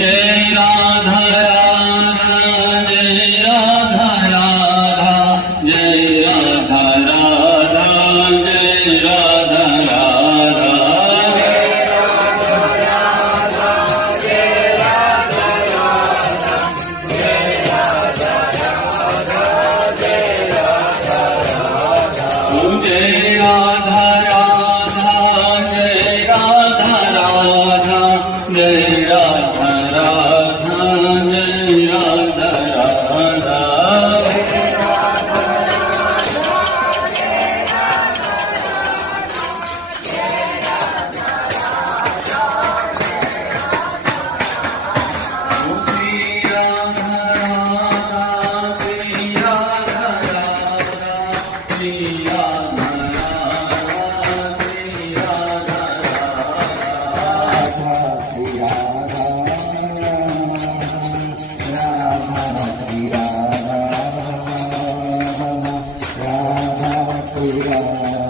Jai Radha Radha Jai Radha Radha Jai Radha Radha Jai Radha Radha Jai Radha Radha Jai Radha Radha Jai Radha Radha Jai Radha Radha Shri Radha Radha Shri Radha Radha Shri Radha Ram